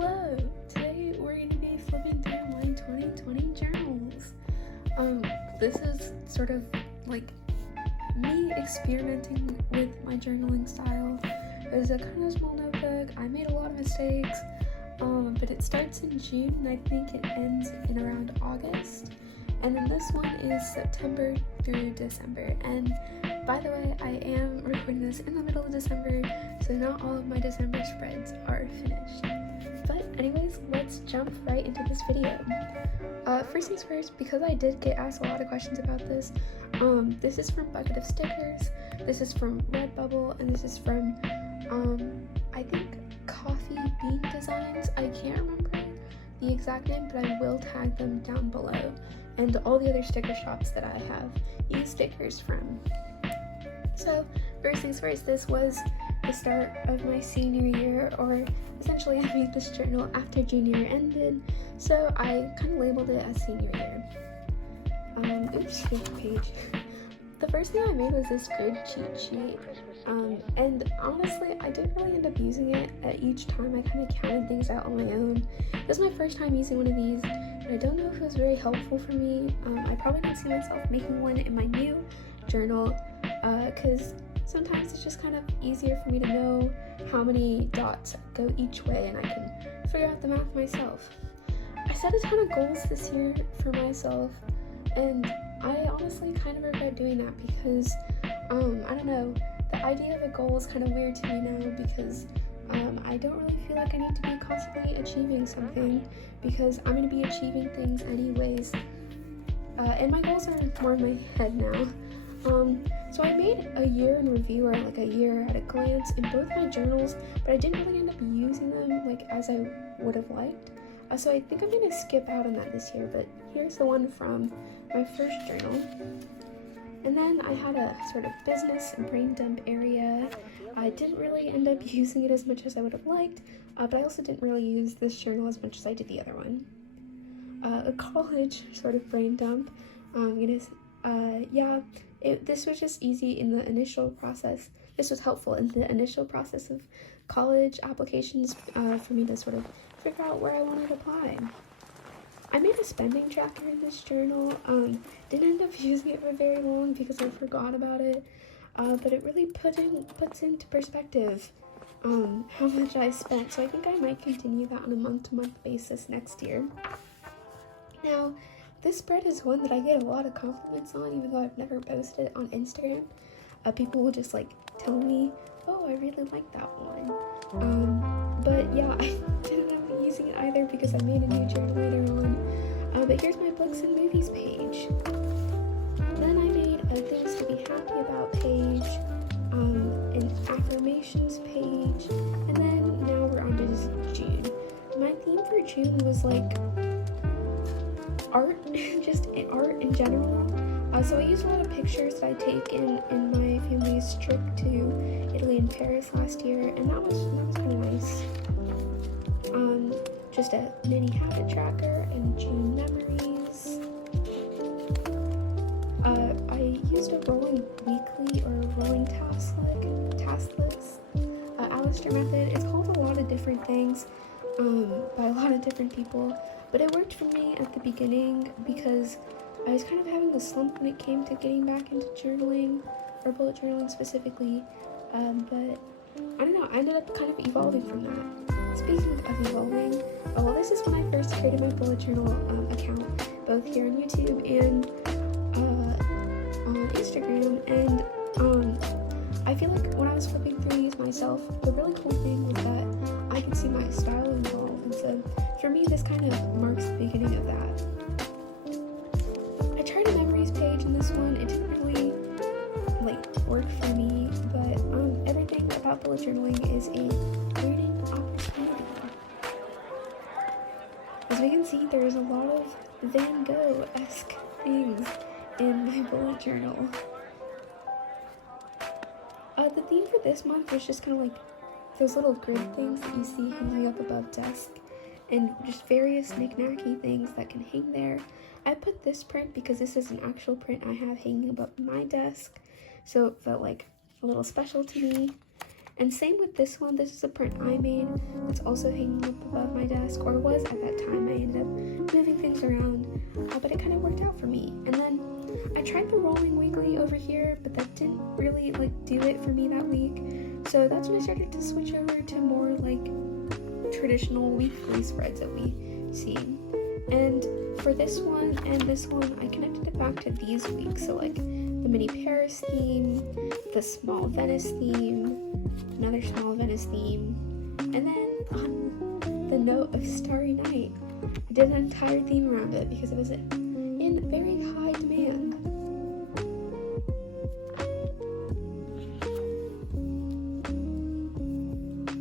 Hello! Today we're going to be flipping through my 2020 journals. This is sort of like me experimenting with my journaling style. It was a kind of small notebook. I made a lot of mistakes, but it starts in June and I think it ends in around August. And then this one is September through December. And by the way, I am recording this in the middle of December, so not all of my December spreads are finished. But anyways, let's jump right into this video. First things first, because I did get asked a lot of questions about this, this is from Bucket of Stickers, this is from Redbubble, and this is from, I think Coffee Bean Designs. I can't remember the exact name, but I will tag them down below, and all the other sticker shops that I have used stickers from. So, first things first, this was the start of my senior year, or essentially I made this journal after junior year ended, so I kind of labeled it as senior year. Oops, page. The first thing I made was this grid cheat sheet, and honestly, I didn't really end up using it. Each time I kind of counted things out on my own. This is my first time using one of these, and I don't know if it was very helpful for me. I probably don't see myself making one in my new journal, because sometimes it's just kind of easier for me to know how many dots go each way and I can figure out the math myself. I set a ton of goals this year for myself, and I honestly kind of regret doing that because, I don't know, the idea of a goal is kind of weird to me now because I don't really feel like I need to be constantly achieving something because I'm going to be achieving things anyways, and my goals are more in my head now. So I made a year in review, or like a year at a glance, in both my journals, but I didn't really end up using them like as I would have liked. So I think I'm going to skip out on that this year, but here's the one from my first journal. And then I had a sort of business and brain dump area. I didn't really end up using it as much as I would have liked, but I also didn't really use this journal as much as I did the other one. A college sort of brain dump. This was just easy in the initial process. This was helpful in the initial process of college applications for me to sort of figure out where I wanted to apply. I made a spending tracker in this journal. Didn't end up using it for very long because I forgot about it, but it really puts into perspective how much I spent. So I think I might continue that on a month-to-month basis next year. Now, this spread is one that I get a lot of compliments on, even though I've never posted it on Instagram. People will just like tell me, oh, I really like that one. But yeah, I didn't end up using it either because I made a new journal later on. But here's my books and movies page. Then I made a things to be happy about page, an affirmations page, and then now we're on to June. My theme for June was like art, just art in general. So I used a lot of pictures that I take in my family's trip to Italy and Paris last year, and that was kind of nice. Just a mini habit tracker and June memories. I used a rolling weekly or rolling task list. Alistair method. It's called a lot of different things by a lot of different people. But it worked for me at the beginning because I was kind of having a slump when it came to getting back into journaling, or bullet journaling specifically, but I don't know, I ended up kind of evolving from that. Speaking of evolving, well, this is when I first created my bullet journal account, both here on YouTube and on Instagram, and I feel like when I was flipping through these myself, the really cool thing was that I could see my style evolve, and so for me, this kind of marks the beginning of that. I tried a memories page in this one. It didn't really work for me, but everything about bullet journaling is a learning opportunity. As we can see, there is a lot of Van Gogh-esque things in my bullet journal. The theme for this month was just kind of like those little grid things that you see hanging up above desk, and just various knick-knacky things that can hang there. I put this print because this is an actual print I have hanging above my desk, so it felt like a little special to me. And same with this one. This is a print I made that's also hanging up above my desk, or was at that time. I ended up moving things around, but it kind of worked out for me. And then I tried the rolling weekly over here, but that didn't really do it for me that week. So that's when I started to switch over to more traditional weekly spreads that we see. And for this one and this one, I connected it back to these weeks. So the mini Paris theme, the small Venice theme, another small Venice theme, and then on the note of Starry Night, I did an entire theme around it because it was in very high demand.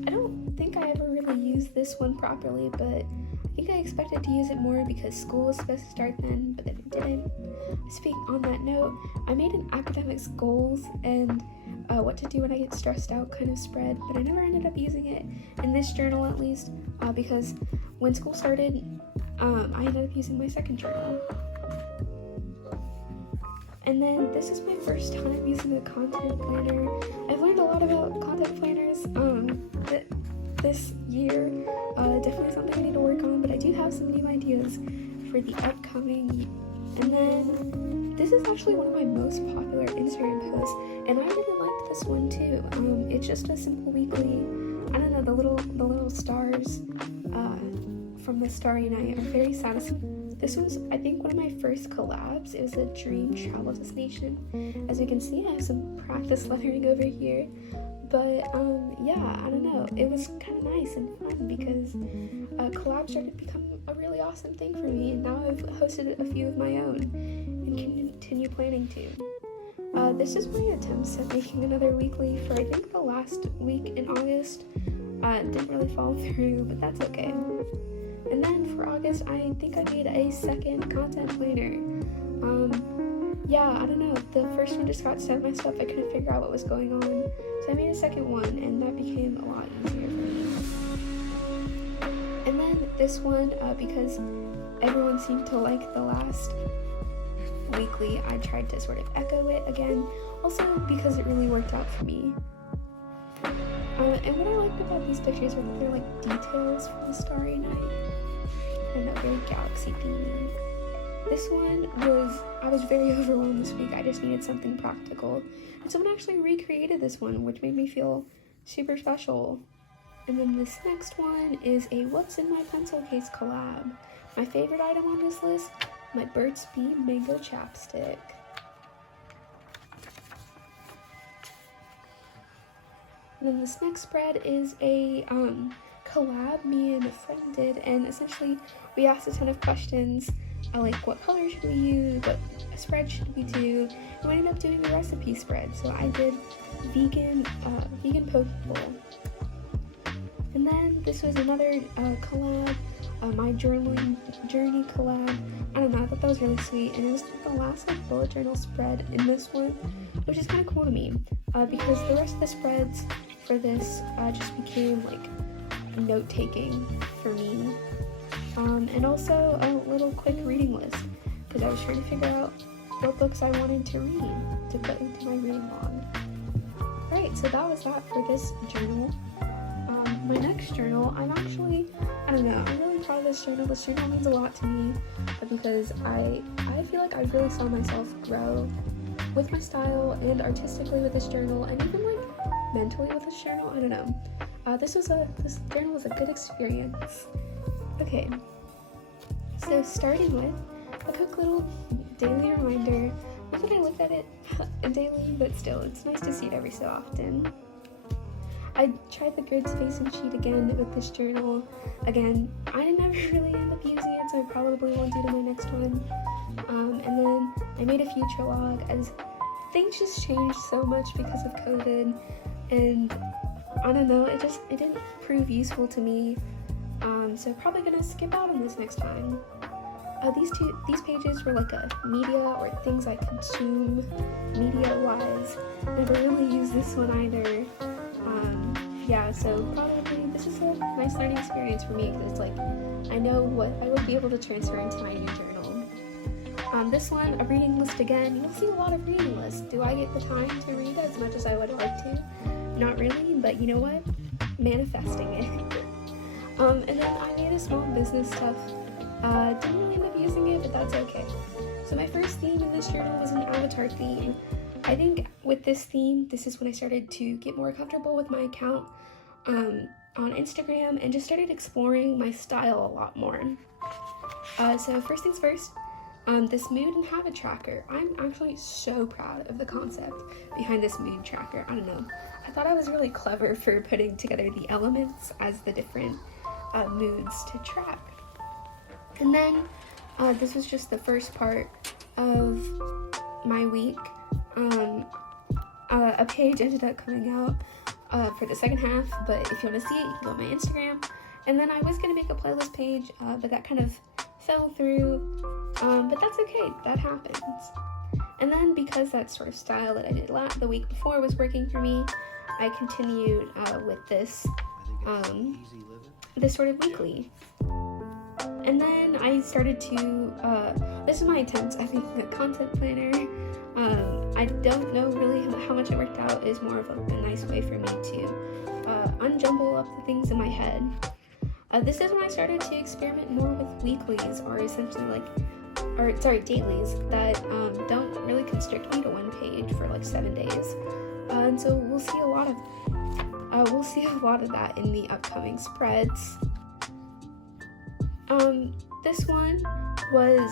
I don't think I ever really used this one properly, but I think I expected to use it more because school was supposed to start then, but then it didn't. Speaking on that note, I made an academics goals and what to do when I get stressed out kind of spread, but I never ended up using it in this journal at least, because when school started, I ended up using my second journal. And then this is my first time using a content planner. I've learned a lot about content planners this year. Definitely something I need to work on, but I do have some new ideas for the upcoming. And then this is actually one of my most popular Instagram posts, and I really liked this one too. It's just a simple weekly. I don't know, the little stars from the Starry Night are very satisfying. This was, I think, one of my first collabs. It was a dream travel destination. As you can see, I have some practice lettering over here. But yeah, I don't know. It was kind of nice and fun because collabs started to become a really awesome thing for me, and now I've hosted a few of my own and continue planning to. This is my attempts at making another weekly for I think the last week in August. Didn't really fall through, but that's okay. And then for August, I think I made a second content planner. Yeah, I don't know. The first one just got so messed up I couldn't figure out what was going on. So I made a second one, and that became a lot easier for me. And then this one, because everyone seemed to like the last weekly, I tried to sort of echo it again. Also because it really worked out for me. And what I liked about these pictures are that they're details from the Starry Night. I don't know, very galaxy themed. This one I was very overwhelmed this week. I just needed something practical. And someone actually recreated this one, which made me feel super special. And then this next one is a What's in My Pencil Case collab. My favorite item on this list, my Burt's Bees Mango Chapstick. And then this next spread is a collab me and a friend did, and essentially we asked a ton of questions, like what color should we use, what spread should we do, and we ended up doing a recipe spread. So I did vegan poke bowl. And then this was another collab, my journaling journey collab. I don't know, I thought that was really sweet, and it was the last bullet journal spread in this one, which is kind of cool to me, because the rest of the spreads for this just became note-taking for me, and also a little quick reading list, because I was trying to figure out what books I wanted to read to put into my reading log. Alright, so that was that for this journal. My next journal, I don't know, I'm really proud of this journal. This journal means a lot to me because I feel like I really saw myself grow with my style and artistically with this journal, and even mentally with this journal. I don't know. This journal was a good experience. Okay, so starting with a quick little daily reminder. Not that I looked at it daily, but still, it's nice to see it every so often. I tried the grid spacing sheet again with this journal. Again, I never really end up using it, so I probably won't do it in my next one. And then I made a future log, as things just changed so much because of COVID, and I don't know, it didn't prove useful to me. So probably gonna skip out on this next time. These pages were like a media or things I consume media-wise. Never really used this one either. Yeah, so probably this is a nice learning experience for me, because it's I know what I would be able to transfer into my new journal. This one, a reading list again. You'll see a lot of reading lists. Do I get the time to read as much as I would like to? Not really, but you know what? Manifesting it. And then I made a small business stuff. Didn't really end up using it, but that's okay. So my first theme in this journal was an avatar theme. I think with this theme, this is when I started to get more comfortable with my account on Instagram and just started exploring my style a lot more. So first things first, this mood and habit tracker. I'm actually so proud of the concept behind this mood tracker. I don't know. I thought I was really clever for putting together the elements as the different moods to track. And then this was just the first part of my week. A page ended up coming out for the second half, but if you want to see it, you can go on my Instagram. And then I was going to make a playlist page, but that kind of fell through, but that's okay, that happens. And then because that sort of style that I did the week before was working for me, I continued with this this sort of weekly. And then I started to, this is my attempt at making a content planner. I don't know really how much it worked out. It's more of a nice way for me to unjumble up the things in my head. This is when I started to experiment more with weeklies, or essentially dailies that don't really constrict me to one page for like 7 days. And so we'll see a lot of that in the upcoming spreads. This one was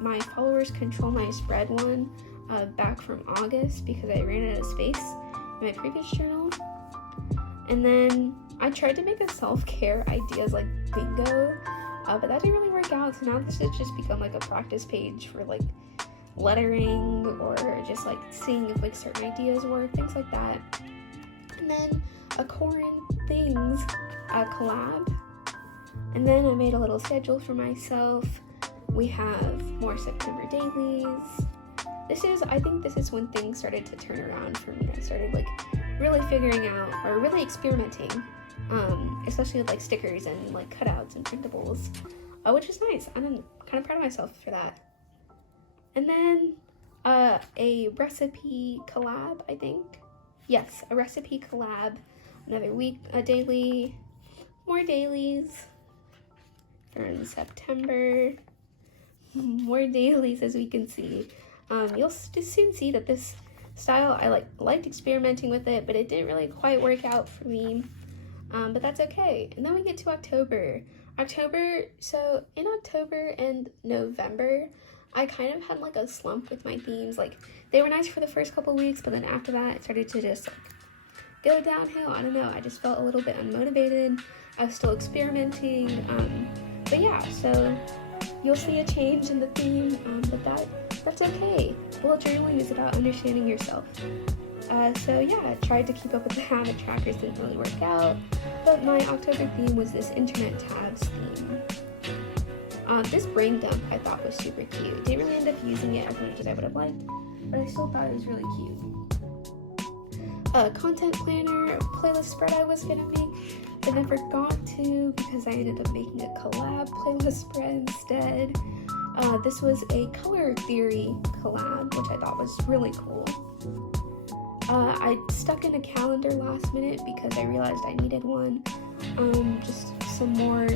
my followers control my spread one back from August because I ran out of space in my previous journal. And then I tried to make a self-care ideas like bingo, but that didn't really work out. So now this has just become like a practice page for like lettering or just like seeing if like certain ideas work, things like that. And then a Corin Things collab. And then I made a little schedule for myself. We have more September dailies. I think this is when things started to turn around for me. I started like really figuring out, or really experimenting, especially with like stickers and like cutouts and printables, which is nice. I'm kind of proud of myself for that. And then a recipe collab, I think. Yes, a recipe collab. Another week, a daily, more dailies. In September, more dailies, as we can see. You'll soon see that this style, I liked experimenting with it, but it didn't really quite work out for me. But that's okay. And then we get to October. So in October and November, I kind of had like a slump with my themes. Like, they were nice for the first couple weeks, but then after that, it started to just like go downhill. I don't know. I just felt a little bit unmotivated. I was still experimenting. But yeah, so you'll see a change in the theme, but that's okay. Bullet journaling is about understanding yourself. So yeah, I tried to keep up with the habit trackers, didn't really work out, but my October theme was this internet tabs theme. This brain dump I thought was super cute. Didn't really end up using it as much as I would have liked, but I still thought it was really cute. Content planner, playlist spread I was gonna make, but then forgot to because I ended up making a collab playlist spread instead. This was a color theory collab, which I thought was really cool. I stuck in a calendar last minute because I realized I needed one. Just some more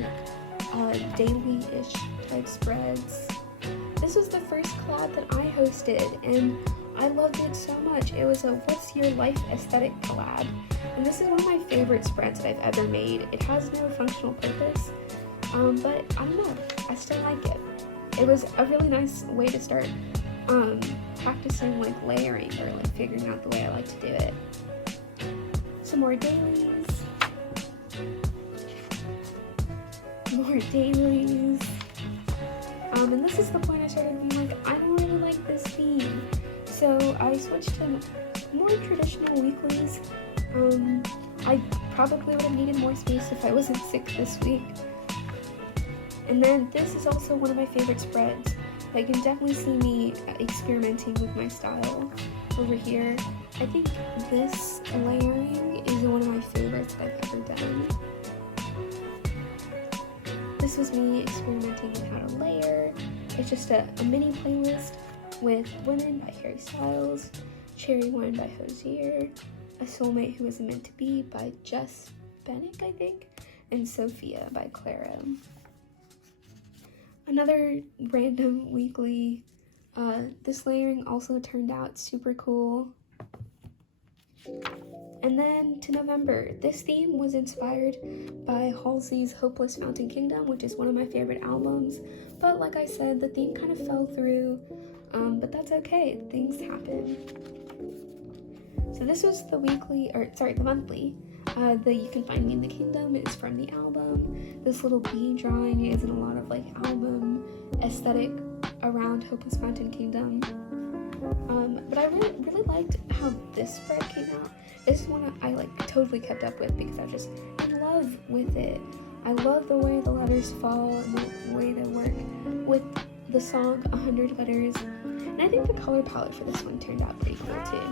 daily-ish type spreads. This was the first collab that I hosted, and I loved it so much. It was a What's Your Life aesthetic collab, and this is one of my favorite spreads that I've ever made. It has no functional purpose, but I don't know, I still like it. It was a really nice way to start practicing like layering or like figuring out the way I like to do it. Some more dailies. And this is the point I started being like, I don't really like this theme. So I switched to more traditional weeklies. I probably would have needed more space if I wasn't sick this week. And then this is also one of my favorite spreads. You can definitely see me experimenting with my style over here. I think this layering is one of my favorites that I've ever done. This was me experimenting with how to layer. It's just a mini playlist with Women by Harry Styles, Cherry Wine by Hosier, A Soulmate Who Isn't Meant to Be by Jess Bennick, I think, and Sophia by Clara. Another random weekly. This layering also turned out super cool. And then to November, this theme was inspired by Halsey's Hopeless Fountain Kingdom, which is one of my favorite albums. But like I said, the theme kind of fell through, but that's okay, things happen. So this was the monthly. The You Can Find Me in the Kingdom is from the album. This little bee drawing is in a lot of like album aesthetic around Hopeless Fountain Kingdom. But I really liked how this spread came out. This is one I like totally kept up with because I was just in love with it. I love the way the letters fall and the way they work with the song 100 Letters. And I think the color palette for this one turned out pretty cool too.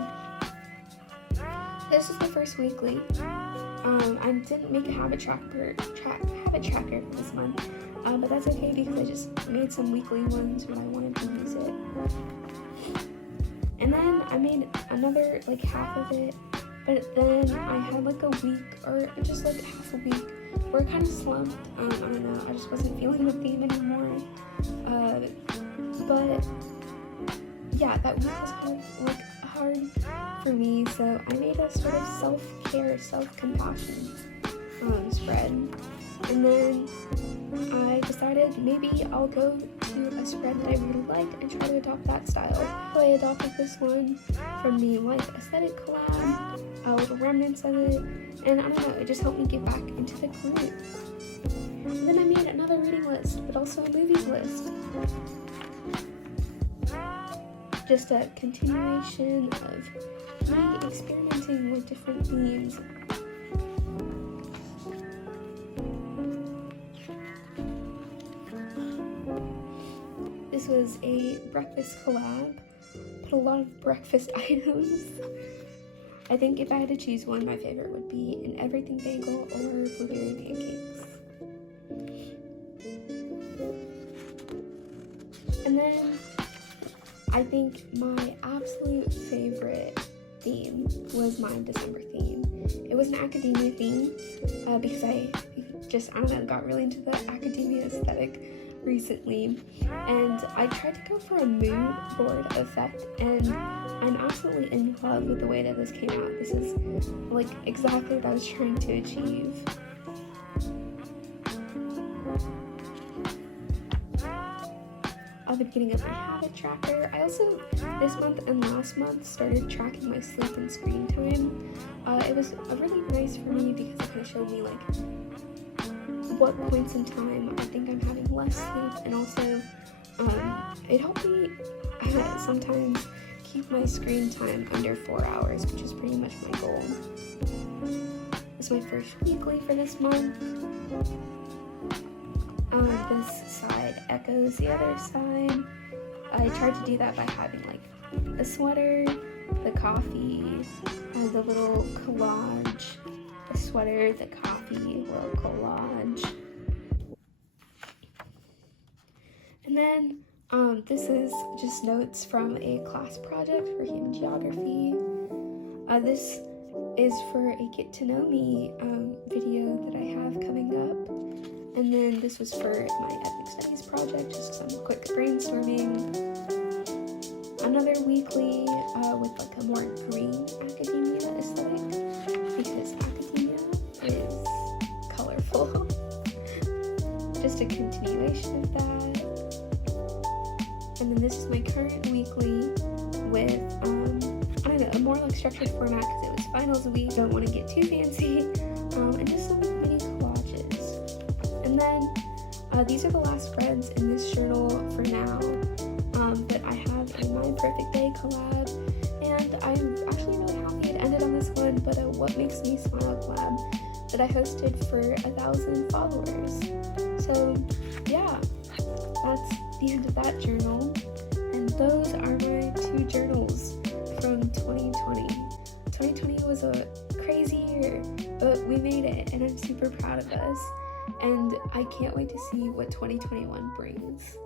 This is the first weekly. I didn't make a habit tracker for this month, but that's okay because I just made some weekly ones when I wanted to use it. And then I made another like half of it, but then I had like a week or just like half a week where I kind of slumped. I don't know, I just wasn't feeling the theme anymore. But yeah, that week was kind of like hard for me, so I made a sort of self-care, self-compassion spread. And then I decided maybe I'll go to a spread that I really liked and try to adopt that style. So I adopted this one from the Life Aesthetic collab, with remnants of it, and I don't know, it just helped me get back into the groove. And then I made another reading list, but also a movies list. Just a continuation of me experimenting with different themes. This was a breakfast collab, put a lot of breakfast items. I think if I had to choose one, my favorite would be an everything bagel or blueberry pancakes. And then I think my absolute favorite theme was my December theme. It was an academia theme because I don't know, got really into the academia aesthetic recently, and I tried to go for a mood board effect, and I'm absolutely in love with the way that this came out. This is like exactly what I was trying to achieve. At the beginning of my habit tracker, I also this month and last month started tracking my sleep and screen time. It was really nice for me because it kind of showed me like what points in time I think I'm having less sleep, and also it helped me sometimes keep my screen time under 4 hours, which is pretty much my goal. This is my first weekly for this month. This side echoes the other side. I tried to do that by having like the sweater, the coffee, the little collage, the sweater, the coffee, little collage. And then this is just notes from a class project for human geography. This is for a get to know me video that I have coming up. And then this was for my ethnic studies project, just some quick brainstorming. Another weekly with like a more green academia aesthetic, because academia is colorful. Just a continuation of that. And then this is my current weekly with, I don't know, a more like structured format because it was finals week. Don't want to get too fancy. And just some mini collages. And then these are the last spreads in this journal for now that I have in my Perfect Day collab. And I'm actually really happy it ended on this one, but What Makes Me Smile collab that I hosted for 1,000 followers. So yeah, that's the end of that journal. And those are my 2 journals from 2020. 2020 was a crazy year, but we made it, and I'm super proud of us. And I can't wait to see what 2021 brings.